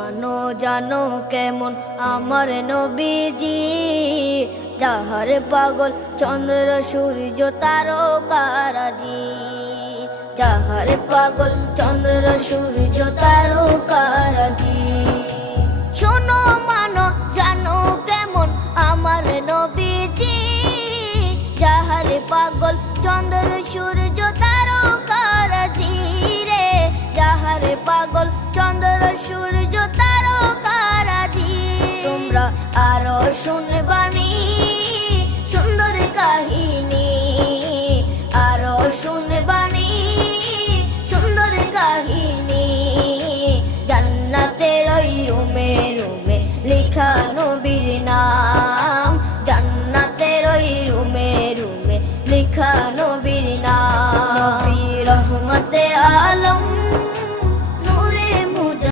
মানো জানো কেমন আমার নবীজি, যাহার পাগল চন্দ্র সূর্য তারকারাজি, যাহার পাগল চন্দ্র সূর্য তারকারাজি। শোনো মানো জানো কেমন আমার নবীজি, যাহার পাগল চন্দ্র সূর্য তারকারাজি রে, যাহার পাগল চন্দ্র সূর্য তারকারাজি। তোমরা আরো শুনবানি